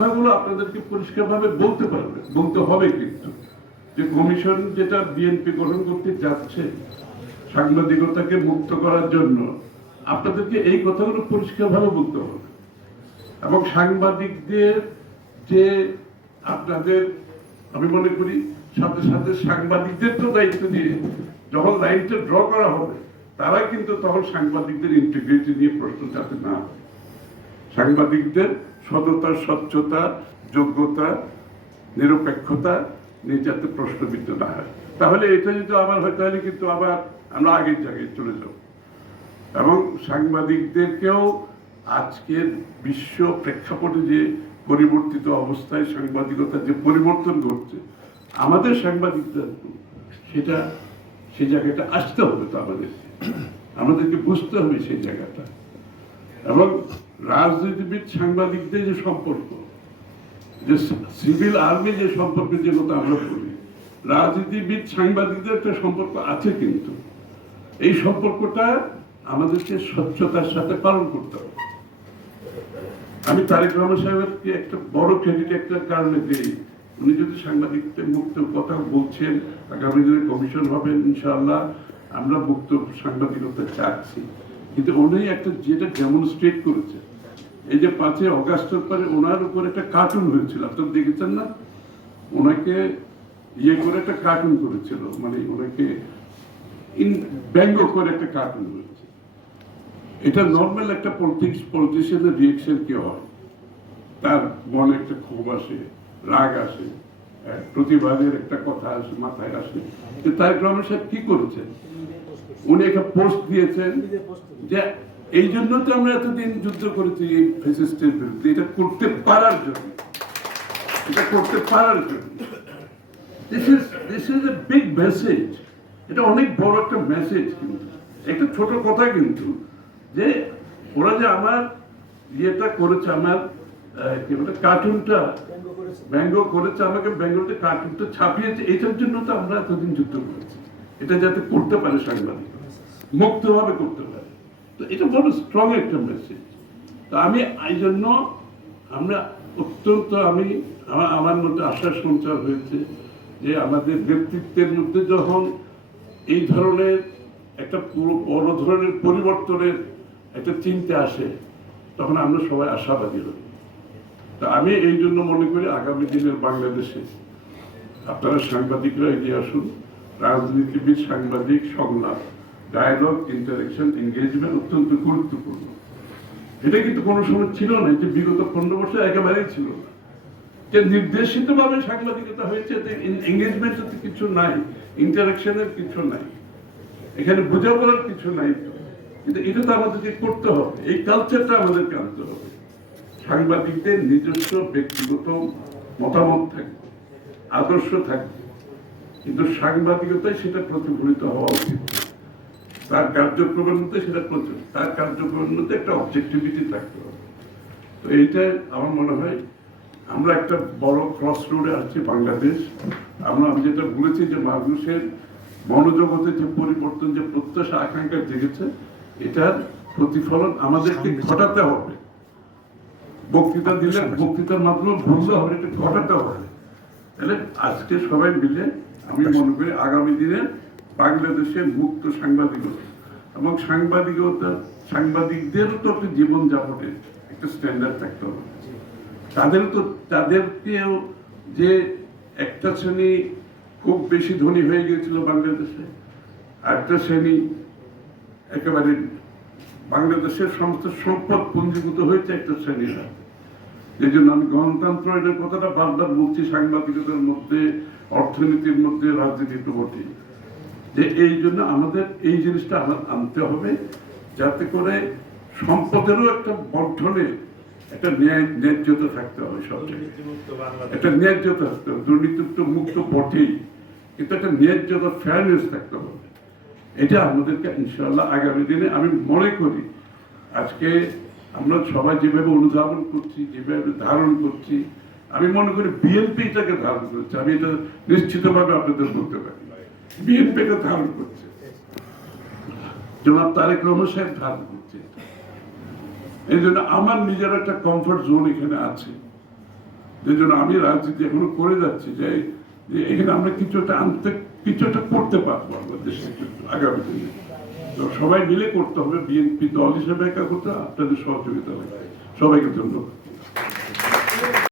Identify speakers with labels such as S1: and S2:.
S1: কথাগুলো আপনাদেরকে পরিষ্কারভাবে বলতে পারবে, বলতে হবে কিন্তু। যে কমিশন যেটা বিএনপি গঠন করতে যাচ্ছে, সাংবাদিকতাকে মুক্ত করার জন্য, আপনাদেরকে এই কথাগুলো পরিষ্কারভাবে বলতে হবে। এবং সাংবাদিকদের যে আপনাদের, আমি মনে করি, সাথে সাথে সাংবাদিকদের তো দায়িত্ব দিয়ে যখন লাইনটা ড্র করা হবে তারা কিন্তু তখন সাংবাদিকদের ইন্টিগ্রিটি নিয়ে প্রশ্ন যাতে না। সাংবাদিকদের সততা, স্বচ্ছতা, যোগ্যতা, নিরপেক্ষতা নিয়ে যাতে প্রশ্নবিদ্ধ না হয়। তাহলে এটা যদি আবার হয়, তাহলে কিন্তু আবার আমরা আগের জায়গায় চলে যাব। এবং সাংবাদিকদেরকেও আজকের বিশ্ব প্রেক্ষাপটে যে পরিবর্তিত অবস্থায় সাংবাদিকতার যে পরিবর্তন ঘটছে, আমাদের সাংবাদিকদের সেটা, সেই জায়গাটা আসতে হবে তো আমাদের। আমাদেরকে বুঝতে হবে সেই জায়গাটা। এবং রাজনীতিবিদ, সাংবাদিকদের যে সম্পর্ক, যে সিভিল আর্মি যে সম্পর্কে যে কথা আমরা বলি, রাজনীতিবিদ, সাংবাদিকদের একটা সম্পর্ক আছে কিন্তু। এই সম্পর্কটা আমাদেরকে স্বচ্ছতার সাথে পালন করতে হবে। আমি তারেক রহমান সাহেবকে একটা বড় ক্রেডিট একটা কারণে দিই। উনি যদি সাংবাদিকদের মুক্ত কথা বলছেন, আগামী দিনে কমিশন হবেন ইনশাআল্লাহ আমরা মুক্ত সাংবাদিকতা চাচ্ছি। কিন্তু উনি একটা যেটা ডেমনস্ট্রেট করেছে এই যে পাঁচই অগাস্টের পরে ওনার উপর একটা কার্টুন হয়েছিল আপনারা দেখেছেন না? ওনাকে ইয়ে করে একটা কার্টুন করেছিল মানে ওনাকে ইন ব্যঙ্গ করে একটা কার্টুন হয়েছে। এটা নর্মাল একটা পলিটিক্স পলিটিশিয়ানের রিয়েকশন কি হয়? তার মনে একটা ক্ষোভ আসে রাগ আসে হ্যাঁ, প্রতিবাদের একটা কথা আসে মাথায় আসে। কিন্তু তারেক রহমান সাহেব কি করেছেন? উনি একটা পোস্ট দিয়েছেন। যে এই জন্য তো আমরা এতদিন যুদ্ধ করেছি এই ফেসিস্টের বিরুদ্ধে। এটা করতে পারার জন্য। এটা করতে পারার জন্য। This is this is a big message এটা অনেক বড় একটা মেসেজ কিন্তু। একটা ছোট কথা কিন্তু, যে ওরা যে আমার ইয়েটা করেছে, আমার কি বলে কার্টুনটা ব্যঙ্গ করেছে, আমাকে ব্যঙ্গটা কার্টুনটা ছাপিয়েছে, এটার জন্য তো আমরা এতদিন যুদ্ধ করেছি। এটা যাতে করতে পারে সাংবাদিক। মুক্তভাবে করতে পারে। তো এটা বড় স্ট্রং একটা মেসেজ তো আমি এই জন্য আমরা অত্যন্ত আমি আমা- আমার মধ্যে আশা সঞ্চার হয়েছে যে আমাদের ব্যক্তিত্বের মধ্যে যখন এই ধরনের একটা পুরো, বড় ধরনের পরিবর্তনের একটা চিন্তা আসে, তখন আমরা সবাই আশাবাদী হই। তা আমি এই জন্য মনে করি আগামী দিনের বাংলাদেশে আপনারা সাংবাদিকরা এগিয়ে আসুন, রাজনীতিবিদ, সাংবাদিক, সংলাপ। ডায়ালগ ইন্টারেকশন এঙ্গেজমেন্ট অত্যন্ত গুরুত্বপূর্ণ। এটা কিন্তু কোনো সময় ছিল না যে বিগত পনেরো বছর একেবারেই ছিল না। যে নির্দেশিত ভাবে সাংবাদিকতা হয়েছে এঙ্গেজমেন্টের তো কিছু নাই ইন্টারাকশনের কিছু নাই, এখানে বোঝাপড়ার কিছু নাই কিন্তু এটা তো আমাদেরকে করতে হবে, এই কালচারটা আমাদেরকে আনতে হবে। সাংবাদিকদের নিজস্ব ব্যক্তিগত মতামত থাকবে, আদর্শ থাকবে, কিন্তু সাংবাদিকতায় সেটা প্রতিফলিত হওয়া উচিত। তার কার্যক্রমের মধ্যে সেটা প্রতি- তার কার্যক্রমের মধ্যে একটা অবজেক্টিভিটি থাকতে হবে। তো এইটা আমার মনে হয় আমরা একটা বড় ক্রস রোডে আসছি বাংলাদেশ। আমরা আমি যেটা বলেছি যে মানুষের মনোজগতে যে পরিবর্তন যে প্রত্যাশা আকাঙ্ক্ষা জেগেছে এটার প্রতিফলন আমাদেরকে ঘটাতে হবে। বক্তৃতা দিলে বক্তৃতার মাধ্যমে ভুলতে হবে এটা ঘটাতে হবে। তাহলে আজকে সবাই মিলে আমি মনে করি আগামী দিনে বাংলাদেশের মুক্ত সাংবাদিকতা। এবং সাংবাদিকতা সাংবাদিকদেরও তো একটা জীবন যাপনের একটা স্ট্যান্ডার্ড থাকতে হবে। তাদের তো তাদেরকেও যে একটা শ্রেণি খুব বেশি ধনী হয়ে গিয়েছিল বাংলাদেশে একটা শ্রেণি একেবারে বাংলাদেশের সমস্ত সম্পদ পুঞ্জীভূত হয়েছে একটা শ্রেণির। এই জন্য আমি গণতন্ত্র এটার কথাটা বারবার বলছি সাংবাদিকতার মধ্যে অর্থনীতির মধ্যে রাজনীতি তো বটে যে এই জন্য আমাদের এই জিনিসটা আমার আনতে হবে যাতে করে সম্পদেরও একটা বর্ধনের একটা ন্যায় ন্যায্যতা থাকতে হবে সব জায়গায় একটা ন্যায্যতা থাকতে হবে দুর্নীতিমুক্ত মুক্ত বটেই কিন্তু একটা ন্যায্যতা ফেয়ারনেস থাকতে হবে। এটা আমাদেরকে ইনশাআল্লাহ আগামী দিনে আমি মনে করি আজকে আমরা সবাই যেভাবে অনুধাবন করছি যেভাবে ধারণ করছি আমি মনে করি বিএনপি এটাকে ধারণ করছে। আমি এটা নিশ্চিতভাবে আপনাদের বলতে পারি। ধারণ করছে। জনাব তারেক রহমান সাহেব ধারণ করছে এই জন্য আমার নিজের একটা কমফর্ট জোন এখানে আছে। যে জন্য আমি রাজনীতি এখনও করে যাচ্ছি যে এখানে আমরা কিছু একটা আনতে, কিছু একটা করতে পারব আমরা দেশের আগামী দিনে। তো সবাই মিলে করতে হবে। বিএনপি দল হিসেবে একা করতে আপনাদের সহযোগিতা সবাইকে ধন্যবাদ।